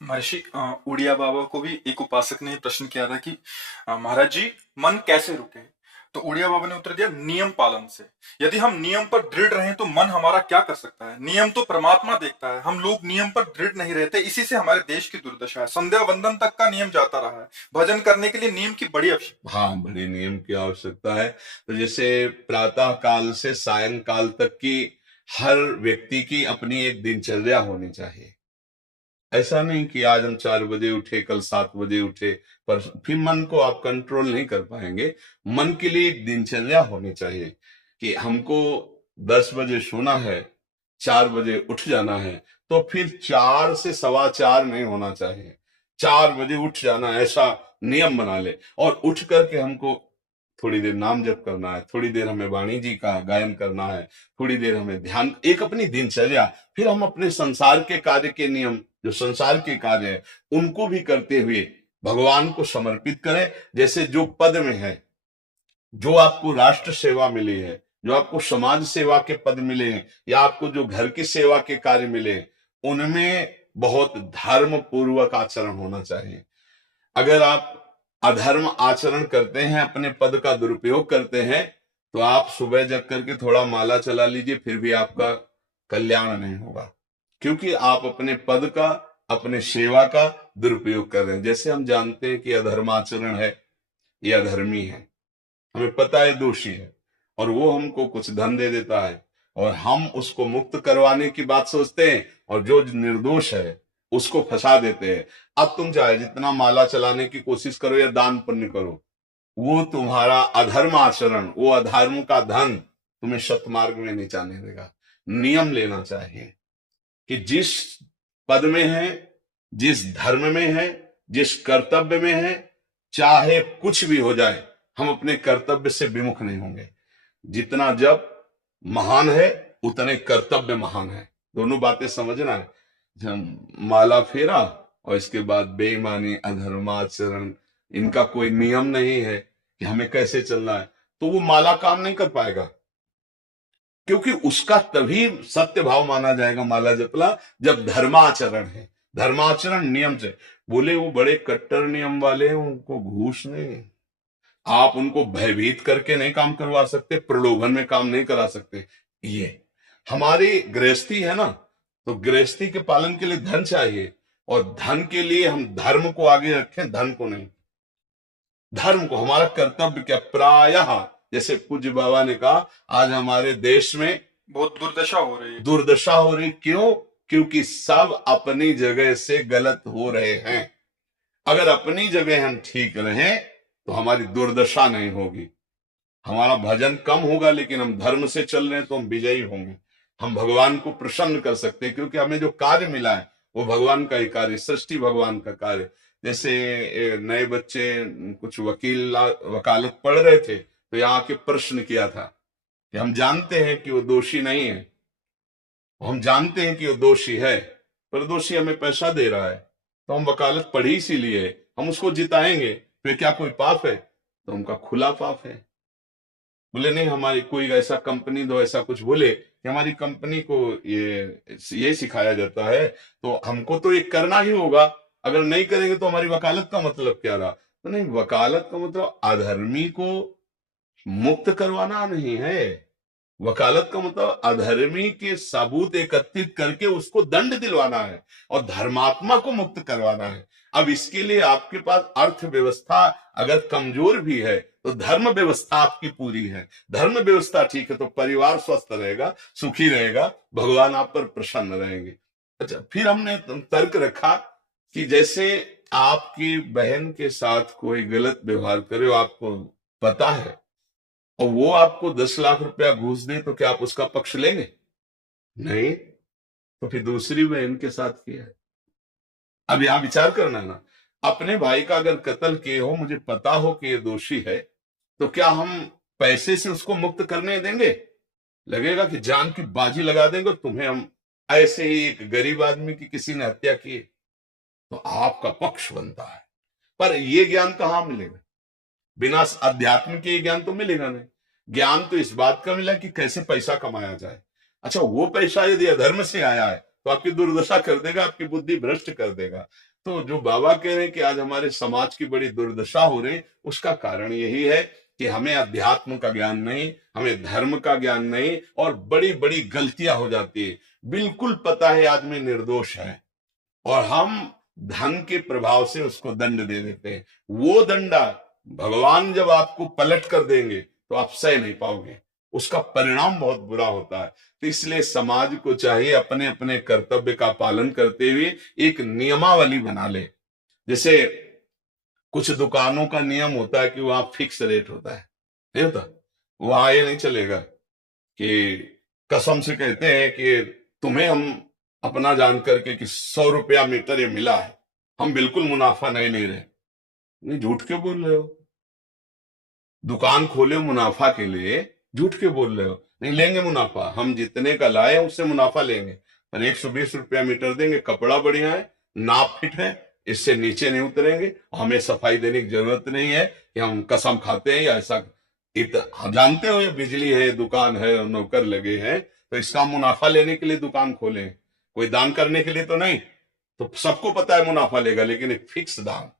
महर्षि उड़िया बाबा को भी एक उपासक ने प्रश्न किया था कि महाराज जी, मन कैसे रुके? तो उड़िया बाबा ने उत्तर दिया, नियम पालन से। यदि हम नियम पर दृढ़ रहें तो मन हमारा क्या कर सकता है? नियम तो परमात्मा देखता है। हम लोग नियम पर दृढ़ नहीं रहते, इसी से हमारे देश की दुर्दशा है। संध्या वंदन तक का नियम जाता रहा है। भजन करने के लिए नियम की बड़ी आवश्यकता। हाँ, बड़े नियम की आवश्यकता है। तो जैसे प्रातः काल से सायं काल तक की हर व्यक्ति की अपनी एक दिनचर्या होनी चाहिए। ऐसा नहीं कि आज हम 4 बजे उठे, कल 7 बजे उठे, पर फिर मन को आप कंट्रोल नहीं कर पाएंगे। मन के लिए एक दिनचर्या होनी चाहिए कि हमको 10 बजे सोना है, 4 बजे उठ जाना है। तो फिर 4 से 4:15 नहीं होना चाहिए, 4 बजे उठ जाना, ऐसा नियम बना ले। और उठ करके हमको थोड़ी देर नाम जप करना है, थोड़ी देर हमें वाणी जी का गायन करना है, थोड़ी देर हमें ध्यान, एक अपनी दिनचर्या। फिर हम अपने संसार के कार्य के नियम, जो संसार के कार्य है, उनको भी करते हुए भगवान को समर्पित करें। जैसे जो पद में है, जो आपको राष्ट्र सेवा मिली है, जो आपको समाज सेवा के पद मिले हैं, या आपको जो घर की सेवा के कार्य मिले हैं, उनमें बहुत धर्म पूर्वक आचरण होना चाहिए। अगर आप अधर्म आचरण करते हैं, अपने पद का दुरुपयोग करते हैं, तो आप सुबह जग करके थोड़ा माला चला लीजिए, फिर भी आपका कल्याण नहीं होगा, क्योंकि आप अपने पद का, अपने सेवा का दुरुपयोग कर रहे हैं। जैसे हम जानते हैं कि अधर्माचरण है, ये अधर्मी है, हमें पता है दोषी है, और वो हमको कुछ धन दे देता है, और हम उसको मुक्त करवाने की बात सोचते हैं, और जो निर्दोष है उसको फंसा देते हैं। अब तुम चाहे जितना माला चलाने की कोशिश करो या दान पुण्य करो, वो तुम्हारा अधर्म आचरण, वो अधर्म का धन तुम्हें सतमार्ग में नहीं जाने देगा। नियम लेना चाहिए कि जिस पद में है, जिस धर्म में है, जिस कर्तव्य में है, चाहे कुछ भी हो जाए, हम अपने कर्तव्य से विमुख नहीं होंगे। जितना जप महान है, उतने कर्तव्य महान है। दोनों बातें समझना है। माला फेरा और इसके बाद बेईमानी, अधर्माचरण, इनका कोई नियम नहीं है कि हमें कैसे चलना है, तो वो माला काम नहीं कर पाएगा, क्योंकि उसका तभी सत्य भाव माना जाएगा माला जपला, जब धर्माचरण है। धर्माचरण नियम से। बोले वो बड़े कट्टर नियम वाले हैं, उनको घूस नहीं, आप उनको भयभीत करके नहीं काम करवा सकते, प्रलोभन में काम नहीं करा सकते। ये हमारी गृहस्थी है ना, तो गृहस्थी के पालन के लिए धन चाहिए, और धन के लिए हम धर्म को आगे रखें, धन को नहीं। धर्म को, हमारा कर्तव्य क्या, प्रायः जैसे पूज्य बाबा ने कहा, आज हमारे देश में बहुत दुर्दशा हो रही है। दुर्दशा हो रही, क्यों? क्योंकि सब अपनी जगह से गलत हो रहे हैं। अगर अपनी जगह हम ठीक रहें तो हमारी दुर्दशा नहीं होगी, हमारा भजन कम होगा, लेकिन हम धर्म से चल रहे हैं तो हम विजयी होंगे। हम भगवान को प्रसन्न कर सकते हैं, क्योंकि हमें जो कार्य मिला है वो भगवान का ही कार्य, सृष्टि भगवान का कार्य। जैसे नए बच्चे कुछ वकालत पढ़ रहे थे, तो यहाँ के प्रश्न किया था कि हम जानते हैं कि वो दोषी नहीं है, हम जानते हैं कि वो दोषी है, पर दोषी हमें पैसा दे रहा है, तो हम वकालत पढ़ी इसीलिए, हम उसको जिताएंगे, फिर क्या कोई पाप है? तो उनका खुला पाप है। बोले नहीं, हमारी कोई ऐसा कंपनी दो, ऐसा कुछ बोले कि हमारी कंपनी को ये सिखाया जाता है, तो हमको तो ये करना ही होगा, अगर नहीं करेंगे तो हमारी वकालत का मतलब क्या रहा? तो नहीं, वकालत का मतलब अधर्मी को मुक्त करवाना नहीं है। वकालत का मतलब अधर्मी के सबूत एकत्रित करके उसको दंड दिलवाना है, और धर्मात्मा को मुक्त करवाना है। अब इसके लिए आपके पास अर्थव्यवस्था अगर कमजोर भी है, तो धर्म व्यवस्था आपकी पूरी है। धर्म व्यवस्था ठीक है तो परिवार स्वस्थ रहेगा, सुखी रहेगा, भगवान आप पर प्रसन्न रहेंगे। अच्छा, फिर हमने तर्क रखा कि जैसे आपकी बहन के साथ कोई गलत व्यवहार करे, आपको पता है, और वो आपको 10 लाख रुपया घूस दे, तो क्या आप उसका पक्ष लेंगे? नहीं। तो फिर दूसरी बहन के साथ किया है। अब यहां विचार करना ना, अपने भाई का अगर कत्ल किए हो, मुझे पता हो कि ये दोषी है, तो क्या हम पैसे से उसको मुक्त करने देंगे? लगेगा कि जान की बाजी लगा देंगे तुम्हें हम। ऐसे ही एक गरीब आदमी की किसी ने हत्या की, तो आपका पक्ष बनता है। पर ये ज्ञान कहां मिलेगा? बिना अध्यात्म के ज्ञान तो मिलेगा नहीं। ज्ञान तो इस बात का मिला कि कैसे पैसा कमाया जाए। अच्छा, वो पैसा यदि अधर्म से आया है तो आपकी दुर्दशा कर देगा, आपकी बुद्धि भ्रष्ट कर देगा। तो जो बाबा कह रहे हैं कि आज हमारे समाज की बड़ी दुर्दशा हो रही, उसका कारण यही है कि हमें अध्यात्म का ज्ञान नहीं, हमें धर्म का ज्ञान नहीं, और बड़ी बड़ी गलतियां हो जाती है। बिल्कुल पता है आदमी निर्दोष है, और हम धन के प्रभाव से उसको दंड दे देते हैं। वो दंडा भगवान जब आपको पलट कर देंगे तो आप सह नहीं पाओगे, उसका परिणाम बहुत बुरा होता है। तो इसलिए समाज को चाहिए अपने अपने कर्तव्य का पालन करते हुए एक नियमावली बना ले। जैसे कुछ दुकानों का नियम होता है कि वहां फिक्स रेट होता है, नहीं होता? वहां ये नहीं चलेगा कि कसम से कहते हैं कि तुम्हें हम अपना जान करके कि 100 रुपया मीटर ये मिला है, हम बिल्कुल मुनाफा नहीं ले रहे। नहीं, झूठ क्यों बोल रहे हो? दुकान खोले मुनाफा के लिए, झूठ क्यों बोल रहे हो? नहीं लेंगे मुनाफा, हम जितने का लाए उससे मुनाफा लेंगे, पर 120 रुपया मीटर देंगे, कपड़ा बढ़िया है, नाप फिट है, इससे नीचे नहीं उतरेंगे, हमें सफाई देने की जरूरत नहीं है कि हम कसम खाते हैं या ऐसा। जानते हो ये बिजली है, दुकान है, नौकर लगे हैं, तो इसका मुनाफा लेने के लिए दुकान खोले, कोई दान करने के लिए तो नहीं। तो सबको पता है मुनाफा लेगा, लेकिन एक फिक्स दाम,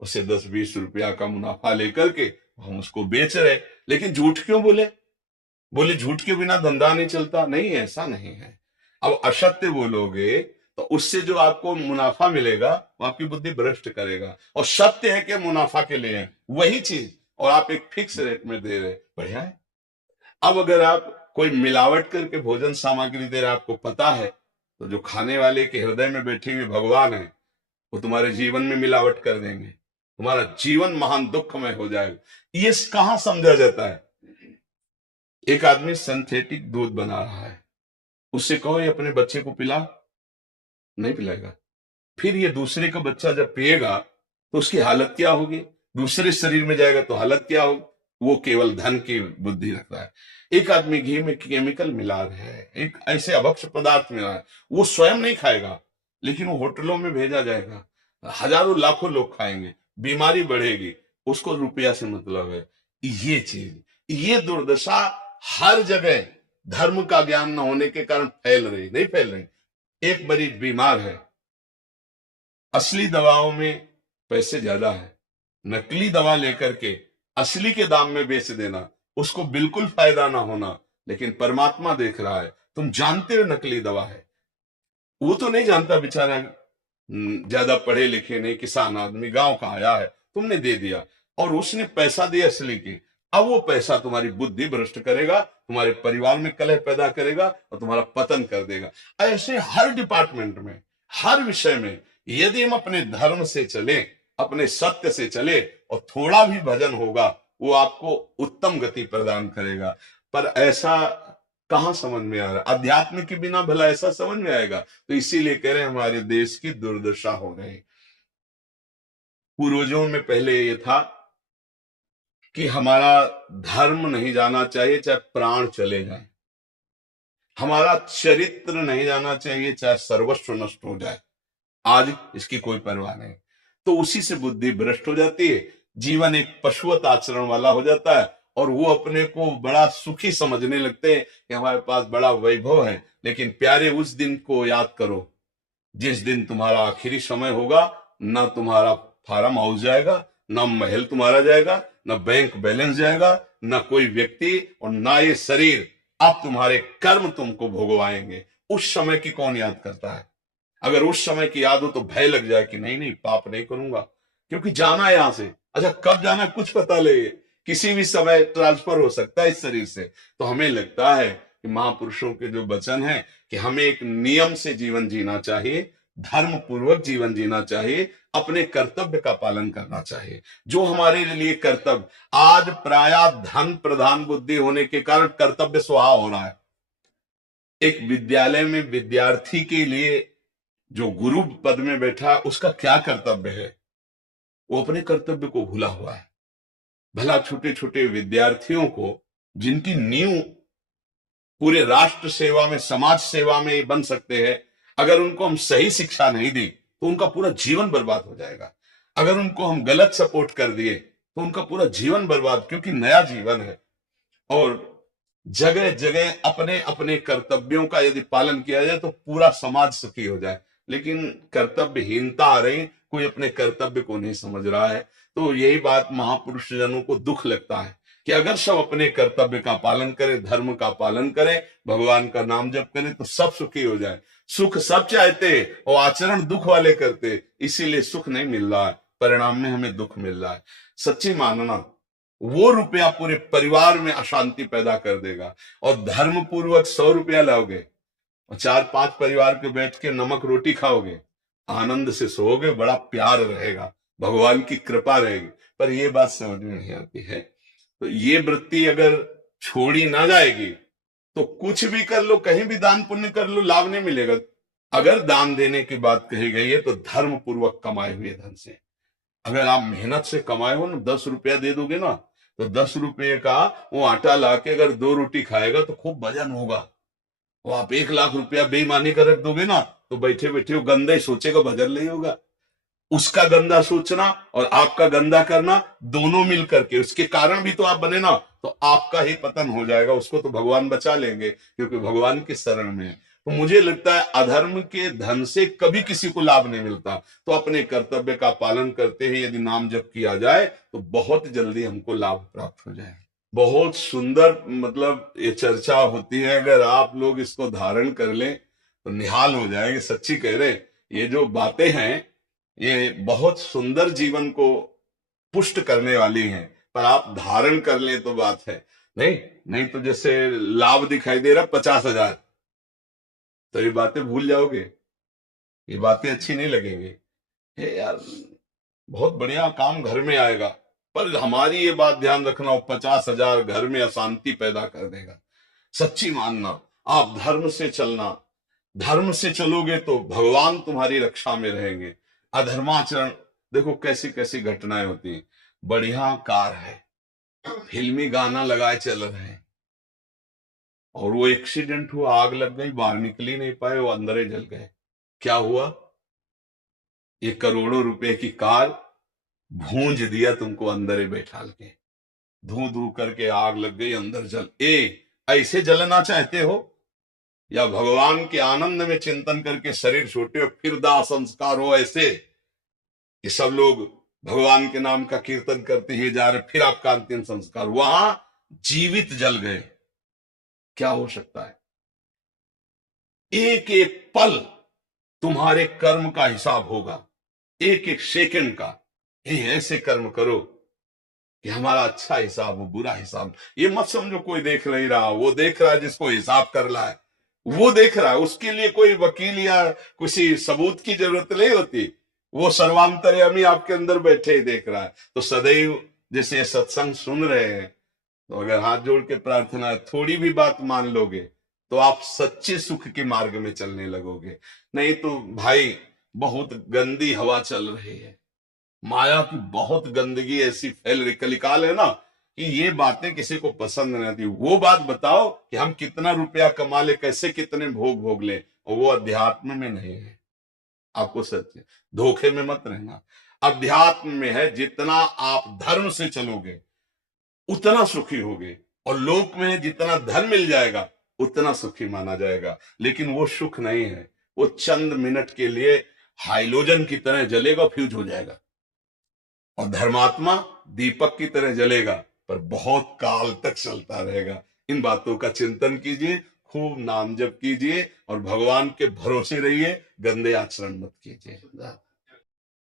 उसे 10-20 रुपया का मुनाफा लेकर के हम उसको बेच रहे। लेकिन झूठ क्यों बोले? बोले झूठ के बिना धंधा नहीं चलता। नहीं, ऐसा नहीं है। अब असत्य बोलोगे तो उससे जो आपको मुनाफा मिलेगा वो आपकी बुद्धि भ्रष्ट करेगा, और सत्य है कि मुनाफा के लिए है वही चीज, और आप एक फिक्स रेट में दे रहे, बढ़िया है। अब अगर आप कोई मिलावट करके भोजन सामग्री दे रहे, आपको पता है, तो जो खाने वाले के हृदय में बैठे हुए भगवान है वो तुम्हारे जीवन में मिलावट कर देंगे, तुम्हारा जीवन महान दुखमय हो जाएगा। ये कहां समझा जाता है? एक आदमी सिंथेटिक दूध बना रहा है, उससे कहो ये अपने बच्चे को पिला, नहीं पिलाएगा। फिर ये दूसरे का बच्चा जब पिएगा तो उसकी हालत क्या होगी? दूसरे शरीर में जाएगा तो हालत क्या होगी? वो केवल धन की बुद्धि रखता है। एक आदमी घी में केमिकल मिला रहा है, एक ऐसे अभक्ष पदार्थ मिला है, वो स्वयं नहीं खाएगा, लेकिन वो होटलों में भेजा जाएगा, हजारों लाखों लोग खाएंगे, बीमारी बढ़ेगी, उसको रुपया से मतलब है। ये चीज, ये दुर्दशा हर जगह धर्म का ज्ञान न होने के कारण फैल रही, नहीं फैल रही। एक मरीज बीमार है, असली दवाओं में पैसे ज्यादा है, नकली दवा लेकर के असली के दाम में बेच देना, उसको बिल्कुल फायदा ना होना। लेकिन परमात्मा देख रहा है, तुम जानते हो नकली दवा है, वो तो नहीं जानता बेचारा, ज्यादा पढ़े लिखे नहीं, किसान आदमी गांव का आया है, तुमने दे दिया और उसने पैसा दिया असली की। अब वो पैसा तुम्हारी बुद्धि भ्रष्ट करेगा, तुम्हारे परिवार में कलह पैदा करेगा और तुम्हारा पतन कर देगा। ऐसे हर डिपार्टमेंट में, हर विषय में यदि हम अपने धर्म से चले, अपने सत्य से चले और थोड़ा भी भजन होगा, वो आपको उत्तम गति प्रदान करेगा। पर ऐसा कहां समझ में आ रहा है? अध्यात्म के बिना भला ऐसा समझ में आएगा? तो इसीलिए कह रहे हैं हमारे देश की दुर्दशा हो रही। पूर्वजों में पहले ये था कि हमारा धर्म नहीं जाना चाहिए चाहे प्राण चले जाए, हमारा चरित्र नहीं जाना चाहिए चाहे सर्वस्व नष्ट हो जाए। आज इसकी कोई परवाह नहीं, तो उसी से बुद्धि भ्रष्ट हो जाती है, जीवन एक पशुवत आचरण वाला हो जाता है, और वो अपने को बड़ा सुखी समझने लगते हैं कि हमारे पास बड़ा वैभव है। लेकिन प्यारे, उस दिन को याद करो जिस दिन तुम्हारा आखिरी समय होगा, ना तुम्हारा फार्म हाउस जाएगा, ना महल तुम्हारा जाएगा, ना बैंक बैलेंस जाएगा, ना कोई व्यक्ति, और ना ये शरीर। अब तुम्हारे कर्म तुमको भोगवाएंगे। उस समय की कौन याद करता है? अगर उस समय की याद हो तो भय लग जाए कि नहीं नहीं, पाप नहीं करूंगा, क्योंकि जाना है यहां से। अच्छा, कब जाना कुछ पता लगे, किसी भी समय ट्रांसफर हो सकता है इस शरीर से। तो हमें लगता है कि महापुरुषों के जो वचन है कि हमें एक नियम से जीवन जीना चाहिए, धर्म पूर्वक जीवन जीना चाहिए, अपने कर्तव्य का पालन करना चाहिए। जो हमारे लिए कर्तव्य, आज प्राय धन प्रधान बुद्धि होने के कारण कर्तव्य स्वाहा हो रहा है। एक विद्यालय में विद्यार्थी के लिए जो गुरु पद में बैठा, उसका क्या कर्तव्य है? वो अपने कर्तव्य को भूला हुआ है। भला छोटे छोटे विद्यार्थियों को, जिनकी नींव पूरे राष्ट्र सेवा में, समाज सेवा में बन सकते हैं, अगर उनको हम सही शिक्षा नहीं दी तो उनका पूरा जीवन बर्बाद हो जाएगा। अगर उनको हम गलत सपोर्ट कर दिए तो उनका पूरा जीवन बर्बाद, क्योंकि नया जीवन है। और जगह जगह अपने अपने कर्तव्यों का यदि पालन किया जाए तो पूरा समाज सुखी हो जाए। लेकिन कर्तव्यहीनता आ रही, कोई अपने कर्तव्य को नहीं समझ रहा है। तो यही बात महापुरुष जनों को दुख लगता है कि अगर सब अपने कर्तव्य का पालन करें, धर्म का पालन करें, भगवान का नाम जप करें तो सब सुखी हो जाए। सुख सब चाहते और आचरण दुख वाले करते, इसीलिए सुख नहीं मिल रहा है, परिणाम में हमें दुख मिल रहा है। सच्ची मानना, वो रुपया पूरे परिवार में अशांति पैदा कर देगा। और धर्म पूर्वक 100 रुपया लाओगे और 4-5 परिवार के बैठ के नमक रोटी खाओगे, आनंद से सोओगे, बड़ा प्यार रहेगा, भगवान की कृपा रहेगी। पर ये बात समझ में नहीं आती है। तो ये वृत्ति अगर छोड़ी ना जाएगी तो कुछ भी कर लो, कहीं भी दान पुण्य कर लो, लाभ नहीं मिलेगा। अगर दान देने की बात कही गई है तो धर्म पूर्वक कमाए हुए धन से। अगर आप मेहनत से कमाए हो ना, 10 रुपया दे दोगे ना, तो 10 रुपये का वो आटा लाके अगर 2 रोटी खाएगा तो खूब वजन होगा। वो आप 1 लाख रुपया बेईमानी कर रख दोगे ना, तो बैठे बैठे वो गंदा ही सोचेगा, भजन नहीं होगा। उसका गंदा सोचना और आपका गंदा करना, दोनों मिल करके, उसके कारण भी तो आप बने ना, तो आपका ही पतन हो जाएगा। उसको तो भगवान बचा लेंगे क्योंकि भगवान के शरण में है। तो मुझे लगता है अधर्म के धन से कभी किसी को लाभ नहीं मिलता। तो अपने कर्तव्य का पालन करते ही यदि नाम जप किया जाए तो बहुत जल्दी हमको लाभ प्राप्त हो जाए। बहुत सुंदर, मतलब ये चर्चा होती है, अगर आप लोग इसको धारण कर लें तो निहाल हो जाएंगे। सच्ची कह रहे, ये जो बातें हैं ये बहुत सुंदर जीवन को पुष्ट करने वाली हैं, पर आप धारण कर लें तो बात है। नहीं नहीं तो जैसे लाभ दिखाई दे रहा 50,000, तो ये बातें भूल जाओगे, ये बातें अच्छी नहीं लगेंगी। हे यार, बहुत बढ़िया काम घर में आएगा, पर हमारी ये बात ध्यान रखना, 50,000 घर में अशांति पैदा कर देगा। सच्ची मानना, आप धर्म से चलना, धर्म से चलोगे तो भगवान तुम्हारी रक्षा में रहेंगे। अधर्माचरण, देखो कैसी कैसी घटनाएं होती हैं। बढ़िया कार है, फिल्मी गाना लगाए चल रहे हैं, और वो एक्सीडेंट हुआ, आग लग गई, बाहर निकल ही नहीं पाए, वो अंदर ही जल गए। क्या हुआ? ये करोड़ों रुपए की कार भूंज दिया तुमको अंदर ही बैठाल के, धू धू करके आग लग गई, अंदर जल। ऐसे जलना चाहते हो या भगवान के आनंद में चिंतन करके शरीर छोटे हो फिर दाह संस्कार हो ऐसे कि सब लोग भगवान के नाम का कीर्तन करते ही जा रहे, फिर आपका अंतिम संस्कार, वहां जीवित जल गए। क्या हो सकता है? एक एक पल तुम्हारे कर्म का हिसाब होगा, एक एक सेकंड का। ये ऐसे कर्म करो कि हमारा अच्छा हिसाब हो, बुरा हिसाब। ये मत समझो कोई देख नहीं रहा, वो देख रहा है जिसको हिसाब कर रहा है, वो देख रहा है, उसके लिए कोई वकील या किसी सबूत की जरूरत नहीं होती। वो सर्वांतर्यामी आपके अंदर बैठे ही देख रहा है। तो सदैव जैसे सत्संग सुन रहे हैं, तो अगर हाथ जोड़ के प्रार्थना है, थोड़ी भी बात मान लोगे तो आप सच्चे सुख के मार्ग में चलने लगोगे। नहीं तो भाई बहुत गंदी हवा चल रही है, माया की बहुत गंदगी ऐसी फैल रही, कलिकाल है ना, कि ये बातें किसी को पसंद नहीं आती। वो बात बताओ कि हम कितना रुपया कमा ले, कैसे कितने भोग भोग ले, और वो अध्यात्म में नहीं है। आपको सत्य, धोखे में मत रहना, अध्यात्म में है। जितना आप धर्म से चलोगे उतना सुखी होगे, और लोक में जितना धन मिल जाएगा उतना सुखी माना जाएगा। लेकिन वो सुख नहीं है, वो चंद मिनट के लिए हाइलोजन की तरह जलेगा, फ्यूज हो जाएगा। और धर्मात्मा दीपक की तरह जलेगा, पर बहुत काल तक चलता रहेगा। इन बातों का चिंतन कीजिए, खूब नाम जप कीजिए, और भगवान के भरोसे रहिए, गंदे आचरण मत कीजिए।